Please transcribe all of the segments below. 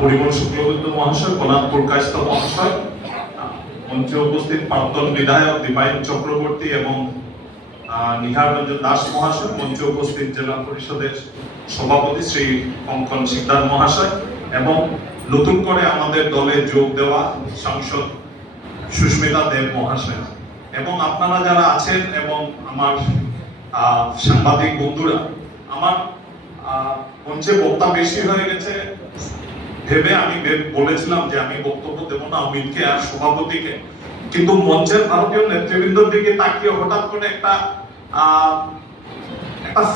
পরিমল শুক্লবৈদ্য মহাশয়, কোনাদপুর কায়স্থ মহাশয়, মঞ্চে উপস্থিত প্রাক্তন বিধায়ক দীপায়ন চক্রবর্তী এবং নিহার রঞ্জন দাস মহাশয়, মঞ্চে উপস্থিত জেলা পরিষদের সভাপতি শ্রী কঙ্কন শিকদার মহাশয় এবং নতুন করে আমাদের দলে যোগ দেওয়া সাংসদ সুস্মিতা দেব মহাশয় এবং আপনারা যারা আছেন এবং আমার সাংবাদিক বন্ধুরা, আমার মঞ্চে বক্তা বেশি হয়ে গেছে ভেবে আমি বলেছিলাম যে আমি বক্তব্য দেব না অমিতকে আর সভাপতিকে, কিন্তু মঞ্চের ভারতীয় নেতৃবৃন্দর দিকে তাকিয়ে হঠাৎ করে একটা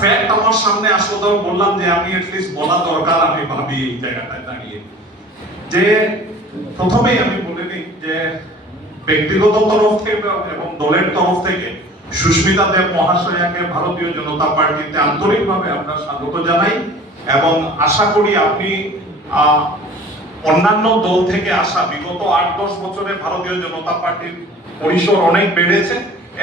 ফ্যাক্ট আমার সামনে আসলো, তো বললাম যে আমি এটলিস্ট বলা দরকার, আমি ভাবি এই জায়গাটায় দাঁড়িয়ে যে প্রথমেই আমি বলে নিই যে ব্যক্তিগত তরফ থেকে এবং দলের তরফ থেকে সুস্মিতা দেব মহাশয়াকে ভারতীয় জনতা পার্টিতে আন্তরিকভাবে আমরা স্বাগত জানাই এবং আশা করি আপনি অন্যান্য দল থেকে আসা বিগত ৮-১০ বছরে ভারতীয় জনতা পার্টির পরিসর অনেক বেড়েছে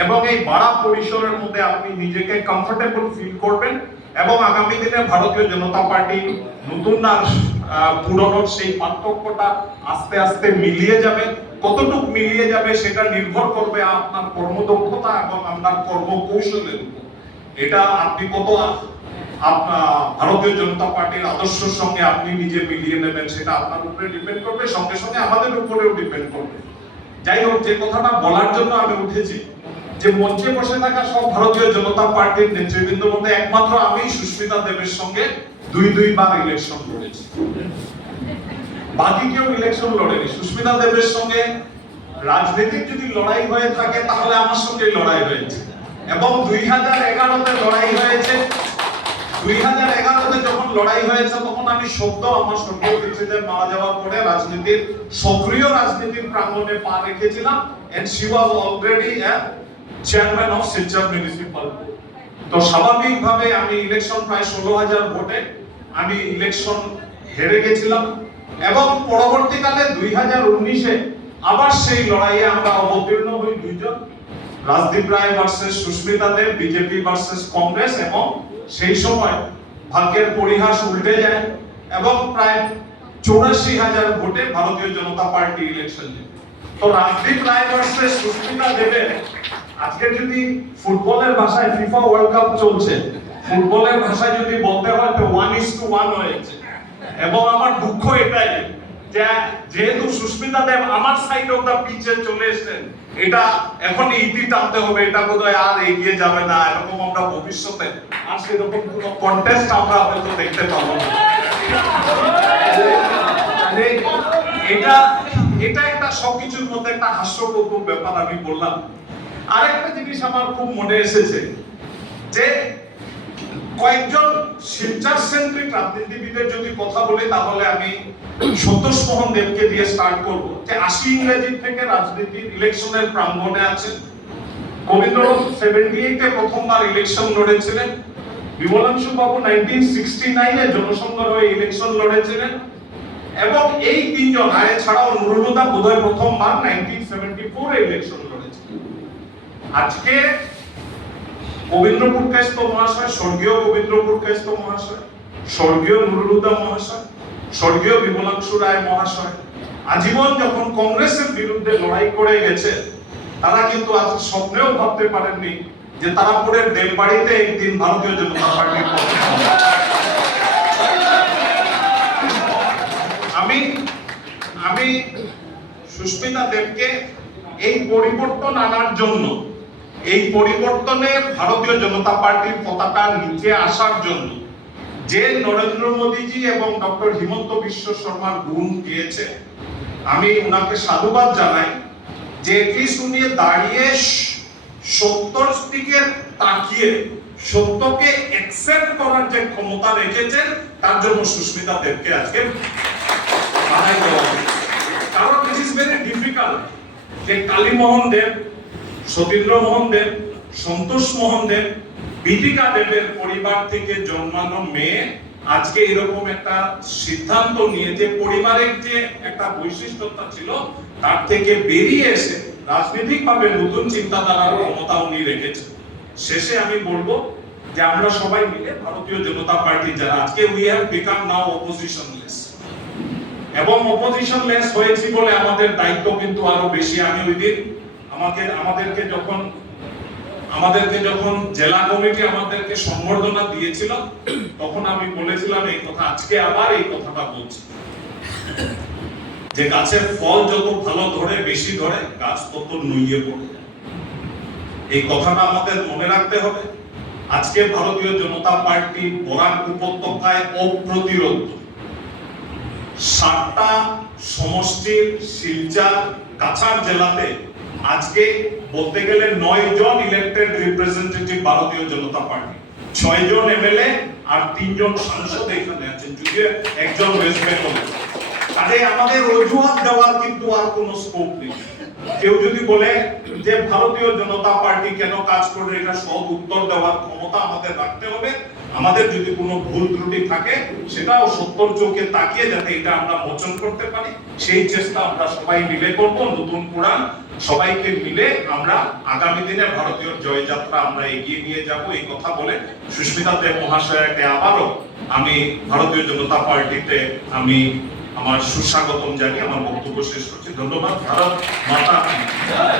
এবং এই বাড়া পরিসরের মধ্যে আপনি নিজেকে কমফোর্টেবল ফিল করবেন এবং আগামী দিনে ভারতীয় জনতা পার্টি নতুন আর পুরনোর সেই পার্থক্যটা আস্তে আস্তে মিলিয়ে যাবে। কতটুকু মিলিয়ে যাবে সেটা নির্ভর করবে আপনার কর্মদক্ষতা এবং আপনার কর্মকৌশলের উপর। এটা আপনি কত ভারতীয় জনতা পার্টির আদর্শের সঙ্গে আপনি নিজে মিলিয়ে নেবেন সেটা আপনার উপরে ডিপেন্ড করবে, সঙ্গে সঙ্গে আমাদের উপরেও ডিপেন্ড করবে। যাই হোক, যে কথাটা বলার জন্য আমি উঠেছি যে মঞ্চে বসে থাকা সব ভারতীয় জনতা পার্টির নেতৃবৃন্দের মধ্যে একমাত্র আমি সুস্মিতা দেবের সঙ্গে দুইবার ইলেকশন লড়েছি, বাকি কেউ ইলেকশন লড়েনি। সুস্মিতা দেবের সঙ্গে রাজনৈতিক যদি লড়াই হয়ে থাকে তাহলে আমার সঙ্গে লড়াই হয়েছে এবং 2011-তে লড়াই হয়েছে। 2011-তে যখন লড়াই হয়েছে তখন আমি আমার স্বর্গীয় পিতৃদেব মারা যাওয়ার পরে রাজনীতির সক্রিয় রাজনীতির প্রাঙ্গণে পা রেখেছিলাম and she was already a chairman of Silchar municipal board। তো স্বাভাবিকভাবে আমি ইলেকশন প্রায় 16,000 ভোটে আমি ইলেকশন হেরে গেছিলাম এবং পরবর্তীকালে 2019-এ আবার সেই লড়াইয়ে আমরা অবতীর্ণ হই দুইজন, রাজদীপ রায় ভার্সেস সুস্মিতা দেব, বিজেপি ভার্সেস কংগ্রেস, এবং সেই সময় ভাগ্যের পরিহাস উল্টে যায় এবং প্রায় 84,000 ভোটে ভারতীয় জনতা পার্টি ইলেকশন জিতে। তো রাজদীপ রায় ভার্সেস সুস্মিতা দেবের আজকে যদি ফুটবলের ভাষায় ফিফা ওয়ার্ল্ড কাপ চলছে, ফুটবলের ভাষায় যদি বলতে হয় তো 1:1 হয়েছে এবং আমার দুঃখ এটাই যে যেহেতু সুস্মিতা দেব আমার সাইড অফ দা পিচে চলে এসেছেন, এটা এখন ইতি টানতে হবে, এটা বোধহয় আর এগিয়ে যাবে না, এরকম আমরা ভবিষ্যতে আর সেরকম কোনো কন্টেস্ট আমরা হয়তো দেখতে পাবো না। এটা একটা সবকিছুর মধ্যে একটা হাস্যকর ব্যাপার আমি বললাম। আরেকটা জিনিস আমার খুব মনে এসেছে যে কয়েকজন শিলচর সেন্ট্রিক রাজনীতিবিদের যদি কথা বলি তাহলে আমি সন্তোষ মোহন দেবকে দিয়ে স্টার্ট করব, যে 80 ইংরেজি থেকে রাজনীতির ইলেকশনের প্রাঙ্গণে আছেন। গোবিন্দরথ 78-এ প্রথমবার ইলেকশন লড়েছিলেন, বিমলাংশু বাবু 1969-এ জনসংঘের হয়ে ইলেকশন লড়েছিলেন এবং এই তিনজন আর এছাড়াও নুরুলুদা বোধহয় প্রথমবার 1974-এ ইলেকশন লড়েছিলেন। আজকে গোবিন্দপুর কায়স্থ মহাশয়, স্বর্গীয় গোবিন্দপুর কায়স্থ মহাশয়, স্বর্গীয় নুরুলুদা মহাশয়, স্বর্গীয় বিমলাংশু রায় মহাশয় আজীবন যখন কংগ্রেসের বিরুদ্ধে লড়াই করে গেছে, তারা কিন্তু আজ স্বপ্নেও ভাবতে পারেননি যে তারাপুরের দেববাড়িতে একদিন ভারতীয় জনতা পার্টির পক্ষে আমি সুস্মিতা দেবকে এই পরিবর্তন আনার জন্য, এই পরিবর্তনে ভারতীয় জনতা পার্টির পতাকার নিচে আসার জন্য যে নরেন্দ্র মোদীজি এবং ডক্টর হিমন্ত বিশ্ব শর্মার গুণ দিয়েছে, আমি ওনাকে সাধুবাদ জানাই যে এটলিস্ট উনি দাঁড়িয়ে সত্যর দিকে তাকিয়ে সত্যকে অ্যাকসেপ্ট করার যে ক্ষমতা রেখেছেন, তার জন্য সুস্মিতা দেবকে আজকে বাধাই দেওয়া হবে। কারণ ইট ইজ ভেরি ডিফিকাল্ট যে কালীমোহন দেব, সতীন্দ্র মোহন দেব, সন্তোষ মোহন দেব, বিদিকা দেবের পরিবার থেকে জন্মানো মেয়ে আজকে এরকম একটা সিদ্ধান্ত নিয়ে যে পরিবারের যে একটা বৈশিষ্ট্যতা ছিল তার থেকে বেরিয়ে এসে রাজনৈতিকভাবে নতুন চিন্তাধারার ক্ষমতা উনি রেখেছেন। শেষে আমি বলবো যে আমরা সবাই মিলে ভারতীয় জনতা পার্টি যারা আজকে উই হ্যাভ বিকাম নাও অপোজিশনলেস, এবং অপোজিশন লেস হয়েছি বলে আমাদের দায়িত্ব কিন্তু আরো বেশি। আমি ওই দিন আমাদেরকে যখন জেলা কমিটি আমাদেরকে সম্বর্ধনা দিয়েছিল, তখন আমি বলেছিলাম এই কথা, আজকে আবার এই কথাটা বলছি, যে গাছের ফল যত ভালো ধরে, বেশি ধরে, গাছ তত নুইয়ে পড়ে। এই কথাটা আমাদের মনে রাখতে হবে। আজকে ভারতীয় জনতা পার্টি বরাক উপত্যকায় অপ্রতিরোধ 7টা সমষ্টির শিলচর কাছাড় জেলাতে আজকে বলতে গেলে 9 জন ইলেক্টেড রিপ্রেজেন্টেটিভ ভারতীয় জনতা পার্টি, 6 জন এমএলএ আর 3 জন সাংসদ এখানে আছেন, যদিও একজন ওয়েস্ট বেঙ্গল। কাজে আমাদের অজুহাত দেওয়ার কিন্তু আর কোনো স্কোপ নেই। কেউ যদি বলে যে ভারতীয় জনতা পার্টি কেন কাজ করে, এটা সব উত্তর দেওয়ার ক্ষমতা আমাদের রাখতে হবে। আমাদের যদি কোনো ভুল ত্রুটি থাকে সেটাও সত্তর চোখে তাকিয়ে যাতে এটা আমরা মোচন করতে পারি, সেই চেষ্টা আমরা সবাই মিলে করব। নতুন পুরাণ সবাইকে মিলে আমরা আগামী দিনে ভারতীয় জয়যাত্রা আমরা এগিয়ে নিয়ে যাব, এই কথা বলে সুস্মিতা দেব মহাশয়াকে আবারও আমি ভারতীয় জনতা পার্টিতে আমি আমার সুস্বাগতম জানিয়ে আমার বক্তব্য শেষ করছি। ধন্যবাদ। ভারত মাতা কি জয়।